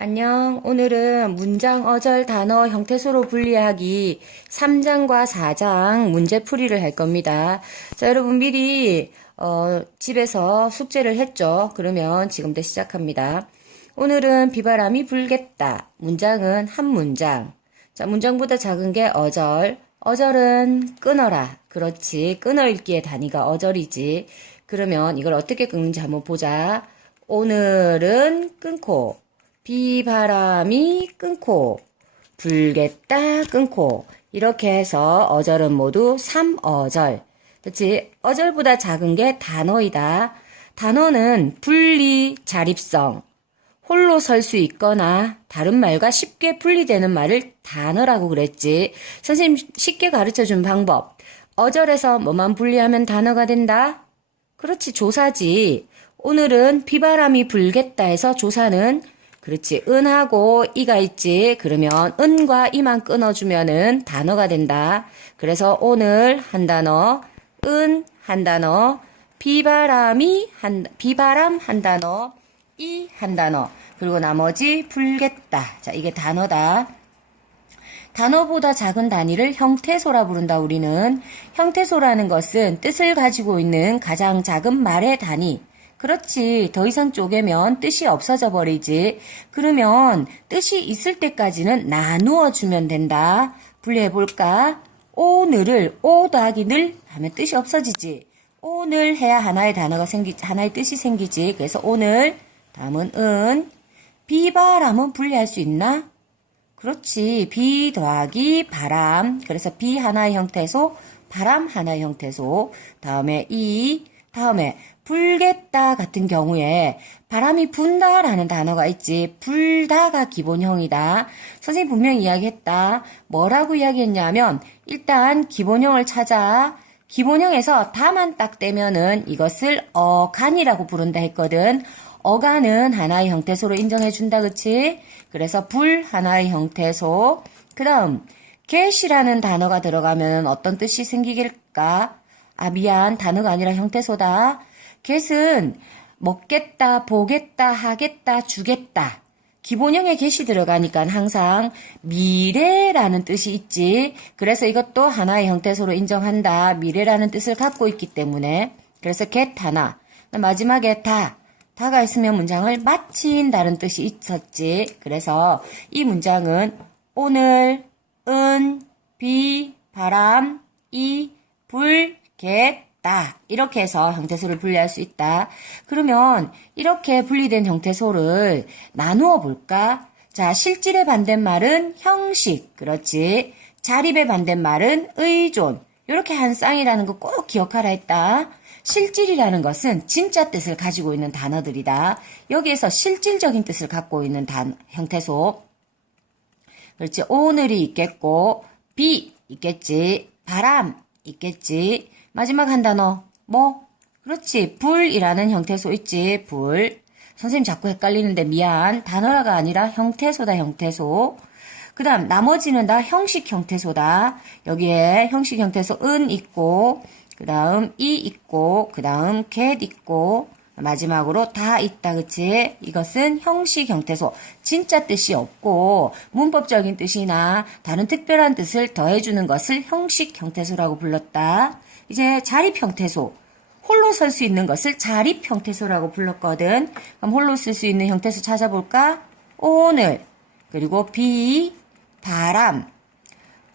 안녕. 오늘은 문장, 어절, 단어, 형태소로 분리하기 3장과 4장 문제풀이를 할 겁니다. 자, 여러분 미리 어, 집에서 숙제를 했죠? 그러면 지금부터 시작합니다. 오늘은 비바람이 불겠다. 문장은 한 문장. 자, 문장보다 작은 게 어절. 어절은 끊어라. 그렇지. 끊어 읽기의 단위가 어절이지. 그러면 이걸 어떻게 끊는지 한번 보자. 오늘은 끊고, 비바람이 끊고, 불겠다 끊고, 이렇게 해서 어절은 모두 3어절. 그치? 어절보다 작은 게 단어이다. 단어는 분리, 자립성. 홀로 설 수 있거나 다른 말과 쉽게 분리되는 말을 단어라고 그랬지. 선생님 쉽게 가르쳐 준 방법. 어절에서 뭐만 분리하면 단어가 된다? 그렇지, 조사지. 오늘은 비바람이 불겠다 해서 조사는 그렇지, 은하고 이가 있지. 그러면 은과 이만 끊어주면은 단어가 된다. 그래서 오늘 한 단어, 은 한 단어, 비바람이 한, 비바람 한 단어, 이 한 단어, 그리고 나머지 불겠다. 자, 이게 단어다. 단어보다 작은 단위를 형태소라 부른다, 우리는. 형태소라는 것은 뜻을 가지고 있는 가장 작은 말의 단위. 그렇지. 더 이상 쪼개면 뜻이 없어져 버리지. 그러면 뜻이 있을 때까지는 나누어 주면 된다. 분리해 볼까? 오늘을 오 더하기 늘 하면 뜻이 없어지지. 오늘 해야 하나의 단어가 생기, 하나의 뜻이 생기지. 그래서 오늘, 다음은 은, 비바람은 분리할 수 있나? 그렇지. 비 더하기 바람. 그래서 비 하나의 형태소, 바람 하나의 형태소. 다음에 이, 다음에 불겠다 같은 경우에 바람이 분다라는 단어가 있지. 불다가 기본형이다. 선생님 분명히 이야기했다. 뭐라고 이야기했냐면 일단 기본형을 찾아 기본형에서 다만 딱 떼면은 이것을 어간이라고 부른다 했거든. 어간은 하나의 형태소로 인정해준다, 그치? 그래서 불 하나의 형태소. 그 다음, get이라는 단어가 들어가면 어떤 뜻이 생기길까? 아, 미안. 단어가 아니라 형태소다. Get은 먹겠다, 보겠다, 하겠다, 주겠다. 기본형에 get이 들어가니까 항상 미래라는 뜻이 있지. 그래서 이것도 하나의 형태소로 인정한다. 미래라는 뜻을 갖고 있기 때문에. 그래서 get 하나. 마지막에 다. 다가 있으면 문장을 마친다는 뜻이 있었지. 그래서 이 문장은 오늘, 은, 비, 바람, 이, 불, 겠다. 이렇게 해서 형태소를 분리할 수 있다. 그러면 이렇게 분리된 형태소를 나누어 볼까? 자, 실질의 반대말은 형식. 그렇지. 자립의 반대말은 의존. 이렇게 한 쌍이라는 거 꼭 기억하라 했다. 실질이라는 것은 진짜 뜻을 가지고 있는 단어들이다. 여기에서 실질적인 뜻을 갖고 있는 단, 형태소. 그렇지. 오늘이 있겠고, 비 있겠지. 바람 있겠지. 마지막 한 단어. 뭐? 그렇지. 불이라는 형태소 있지. 불. 선생님 자꾸 헷갈리는데 미안. 단어라가 아니라 형태소다, 형태소. 그 다음, 나머지는 다 형식 형태소다. 여기에 형식 형태소 은 있고, 그 다음 이 있고, 그 다음 get 있고, 마지막으로 다 있다, 그치? 이것은 형식 형태소. 진짜 뜻이 없고, 문법적인 뜻이나 다른 특별한 뜻을 더해주는 것을 형식 형태소라고 불렀다. 이제 자립 형태소. 홀로 설 수 있는 것을 자립 형태소라고 불렀거든. 그럼 홀로 쓸 수 있는 형태소 찾아볼까? 오늘, 그리고 비, 바람,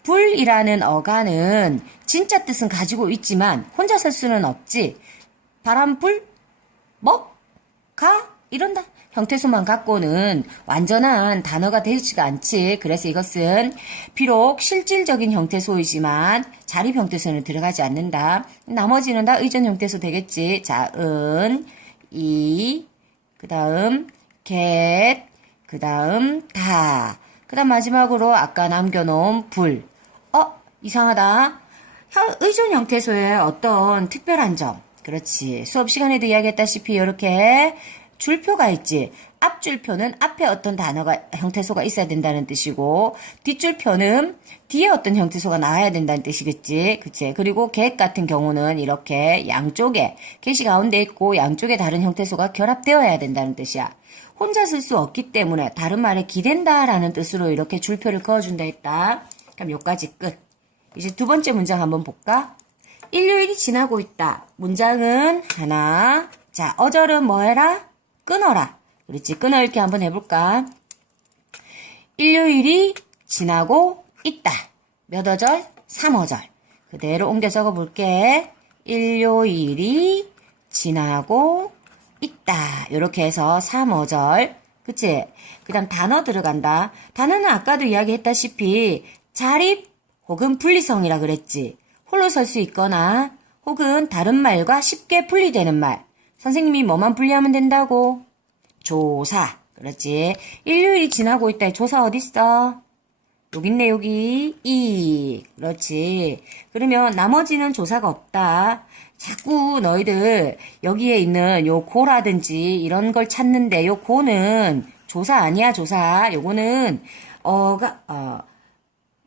불이라는 어간은 진짜 뜻은 가지고 있지만 혼자 설 수는 없지. 바람, 불, 먹, 가, 이런다. 형태소만 갖고는 완전한 단어가 되지가 않지. 그래서 이것은 비록 실질적인 형태소이지만 자립 형태소는 들어가지 않는다. 나머지는 다 의존 형태소 되겠지. 자, 은, 이, 그 다음, get, 그 다음, 다. 그 다음 마지막으로 아까 남겨놓은 불. 어? 이상하다. 형- 의존 형태소의 어떤 특별한 점. 그렇지. 수업 시간에도 이야기했다시피 이렇게 줄표가 있지. 앞줄표는 앞에 어떤 단어가 형태소가 있어야 된다는 뜻이고 뒷줄표는 뒤에 어떤 형태소가 나와야 된다는 뜻이겠지. 그치? 그리고 객 같은 경우는 이렇게 양쪽에 객이 가운데 있고 양쪽에 다른 형태소가 결합되어야 된다는 뜻이야. 혼자 쓸 수 없기 때문에 다른 말에 기댄다라는 뜻으로 이렇게 줄표를 그어준다 했다. 그럼 요까지 끝. 이제 두 번째 문장 한번 볼까? 일요일이 지나고 있다. 문장은 하나. 자, 어절은 뭐 해라? 끊어라. 그렇지. 끊어 읽기 한번 해볼까? 일요일이 지나고 있다. 몇 어절? 3어절. 그대로 옮겨 적어 볼게. 일요일이 지나고 있다. 이렇게 해서 3어절. 그치? 그 다음 단어 들어간다. 단어는 아까도 이야기했다시피 자립 혹은 분리성이라 그랬지. 홀로 설 수 있거나 혹은 다른 말과 쉽게 분리되는 말. 선생님이 뭐만 분리하면 된다고? 조사. 그렇지. 일요일이 지나고 있다. 조사 어딨어? 여기 있네, 여기. 이. 그렇지. 그러면 나머지는 조사가 없다. 자꾸 너희들 여기에 있는 요 고라든지 이런 걸 찾는데 요 고는 조사 아니야, 조사. 요거는 어가, 어,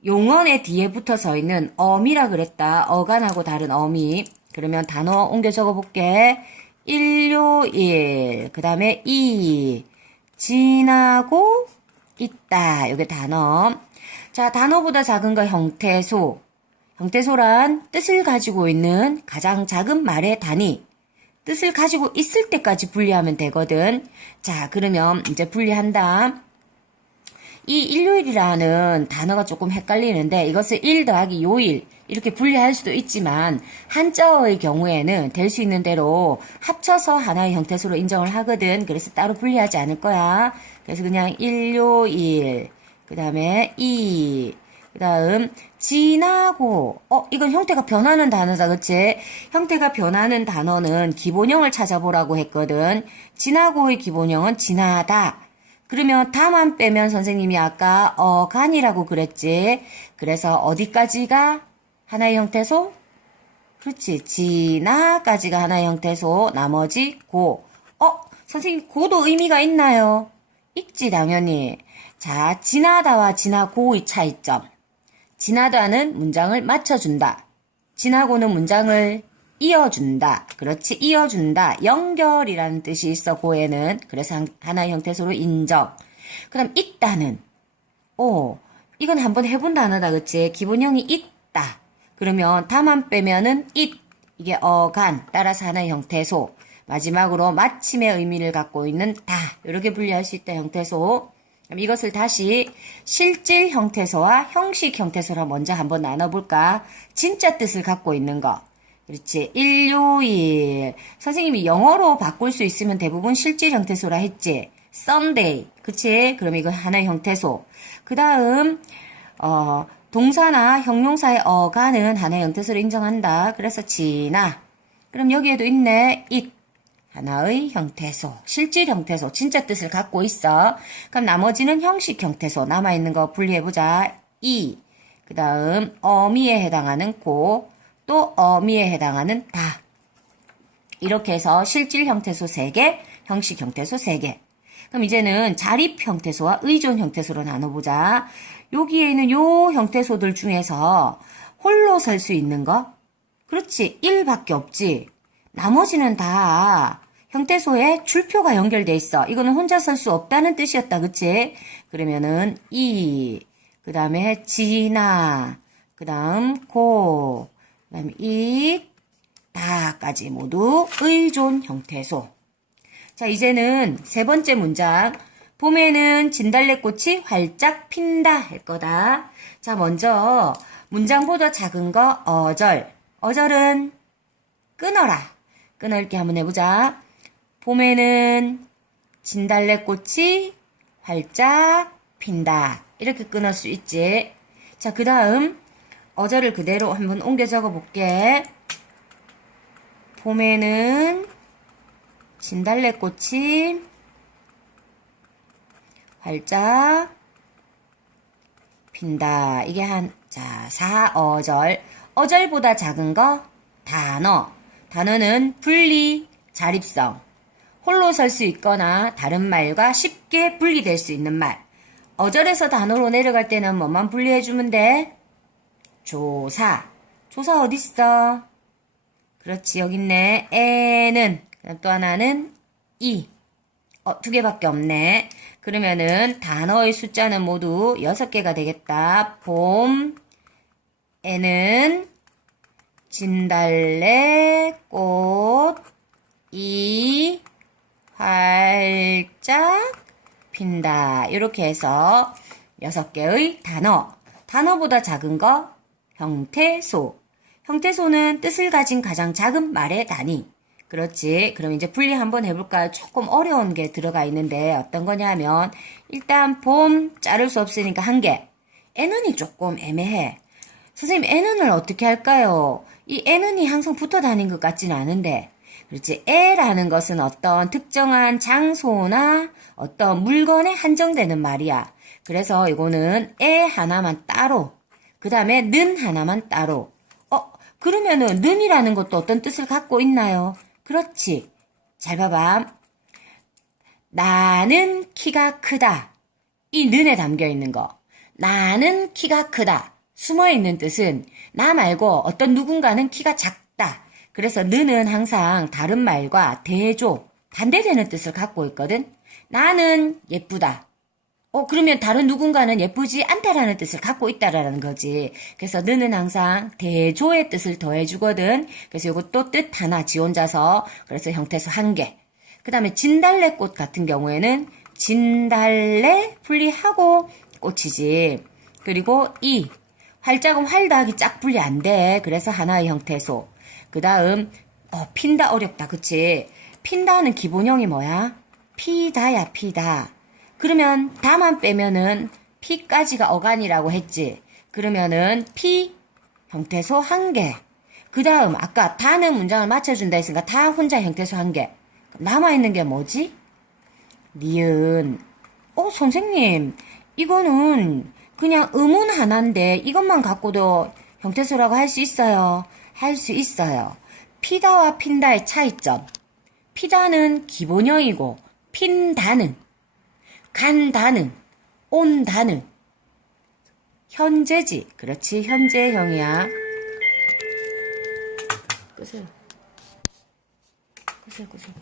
용언의 뒤에 붙어 서 있는 어미라 그랬다. 어간하고 다른 어미. 그러면 단어 옮겨 적어 볼게. 일요일. 그 다음에 이. 지나고 있다. 요게 단어. 자, 단어보다 작은 거 형태소. 형태소란 뜻을 가지고 있는 가장 작은 말의 단위. 뜻을 가지고 있을 때까지 분리하면 되거든. 자, 그러면 이제 분리한다. 이 일요일이라는 단어가 조금 헷갈리는데 이것을 일 더하기 요일 이렇게 분리할 수도 있지만 한자어의 경우에는 될 수 있는 대로 합쳐서 하나의 형태소로 인정을 하거든. 그래서 따로 분리하지 않을 거야. 그래서 그냥 일요일 그 다음에 이 그 다음 지나고 어 이건 형태가 변하는 단어다 그치? 형태가 변하는 단어는 기본형을 찾아보라고 했거든. 지나고의 기본형은 지나다. 그러면 다만 빼면 선생님이 아까 어간이라고 그랬지. 그래서 어디까지가 하나의 형태소? 그렇지. 지나까지가 하나의 형태소. 나머지 고. 어, 선생님 고도 의미가 있나요? 있지 당연히. 자, 지나다와 지나고의 차이점. 지나다는 문장을 맞춰준다. 지나고는 문장을 이어준다. 그렇지, 이어준다. 연결이라는 뜻이 있어, 고에는. 그래서 한- 하나의 형태소로 인정. 그 다음, 있다는. 오, 이건 한번 해본 단어다, 그치? 기본형이 있다. 그러면 다만 빼면은 it. 이게 어간. 따라서 하나의 형태소. 마지막으로 마침의 의미를 갖고 있는 다. 이렇게 분리할 수 있다, 형태소. 그럼 이것을 다시 실질 형태소와 형식 형태소로 먼저 한번 나눠볼까? 진짜 뜻을 갖고 있는 거. 그렇지. 일요일. 선생님이 영어로 바꿀 수 있으면 대부분 실질 형태소라 했지. Sunday. 그치? 그럼 이거 하나의 형태소. 그 다음, 어, 동사나 형용사의 어가는 하나의 형태소로 인정한다. 그래서 지나. 그럼 여기에도 있네. it. 하나의 형태소, 실질 형태소, 진짜 뜻을 갖고 있어. 그럼 나머지는 형식 형태소, 남아있는 거 분리해보자. 이, 그 다음 어미에 해당하는 고, 또 어미에 해당하는 다. 이렇게 해서 실질 형태소 3개, 형식 형태소 3개. 그럼 이제는 자립 형태소와 의존 형태소로 나눠보자. 여기에 있는 요 형태소들 중에서 홀로 설 수 있는 거? 그렇지, 1밖에 없지. 나머지는 다 형태소에 줄표가 연결돼 있어. 이거는 혼자 설 수 없다는 뜻이었다. 그치? 그러면은 이, 그 다음에 지나, 그 다음 고, 그 다음에 이, 다까지 모두 의존 형태소. 자, 이제는 세 번째 문장. 봄에는 진달래꽃이 활짝 핀다 할 거다. 자, 먼저 문장보다 작은 거 어절. 어절은 끊어라. 끊을게 한번 해보자. 봄에는 진달래꽃이 활짝 핀다. 이렇게 끊을 수 있지. 자, 그 다음 어절을 그대로 한번 옮겨 적어 볼게. 봄에는 진달래꽃이 활짝 핀다. 이게 한, 자, 사어절. 어절보다 작은 거, 단어. 단어는 분리, 자립성. 홀로 설 수 있거나 다른 말과 쉽게 분리될 수 있는 말. 어절에서 단어로 내려갈 때는 뭐만 분리해주면 돼? 조사. 조사 어딨어? 그렇지, 여기 있네. 에는. 또 하나는 이. 어, 두 개밖에 없네. 그러면은 단어의 숫자는 모두 여섯 개가 되겠다. 봄, 에는 진달래 꽃 이 활짝 핀다. 이렇게 해서 여섯 개의 단어. 단어보다 작은 거 형태소. 형태소는 뜻을 가진 가장 작은 말의 단위. 그렇지. 그럼 이제 분리 한번 해볼까요? 조금 어려운 게 들어가 있는데 어떤 거냐면 일단 봄 자를 수 없으니까 한 개. N은이 조금 애매해. 선생님 N은을 어떻게 할까요? 이 N은이 항상 붙어 다닌 것 같지는 않은데. 그렇지. 에라는 것은 어떤 특정한 장소나 어떤 물건에 한정되는 말이야. 그래서 이거는 에 하나만 따로, 그 다음에 는 하나만 따로. 어, 그러면은 는이라는 것도 어떤 뜻을 갖고 있나요? 그렇지. 잘 봐봐. 나는 키가 크다. 이 는에 담겨 있는 거. 나는 키가 크다. 숨어 있는 뜻은 나 말고 어떤 누군가는 키가 작다. 그래서 는은 항상 다른 말과 대조, 반대되는 뜻을 갖고 있거든. 나는 예쁘다. 어, 그러면 다른 누군가는 예쁘지 않다라는 뜻을 갖고 있다라는 거지. 그래서 너는 항상 대조의 뜻을 더해주거든. 그래서 이것도 뜻 하나 지 혼자서 그래서 형태수 한 개. 그 다음에 진달래꽃 같은 경우에는 진달래 분리하고 꽃이지. 그리고 이 활짝은 활 더하기 짝 분리 안 돼. 그래서 하나의 형태소. 그 다음 어, 핀다 어렵다. 그치? 핀다는 기본형이 뭐야? 피다야 피다. 그러면 다만 빼면은 피까지가 어간이라고 했지. 그러면은 피 형태소 한 개. 그 다음 아까 다는 문장을 맞춰준다 했으니까 다 혼자 형태소 한 개. 남아있는 게 뭐지? 니은. 어, 선생님. 이거는 그냥 의문 하나인데 이것만 갖고도 형태소라고 할 수 있어요. 할 수 있어요. 피다와 핀다의 차이점. 피다는 기본형이고 핀다는 간다는 온다는 현재지. 그렇지. 현재형이야. 끄세요. 끄세요, 끄세요.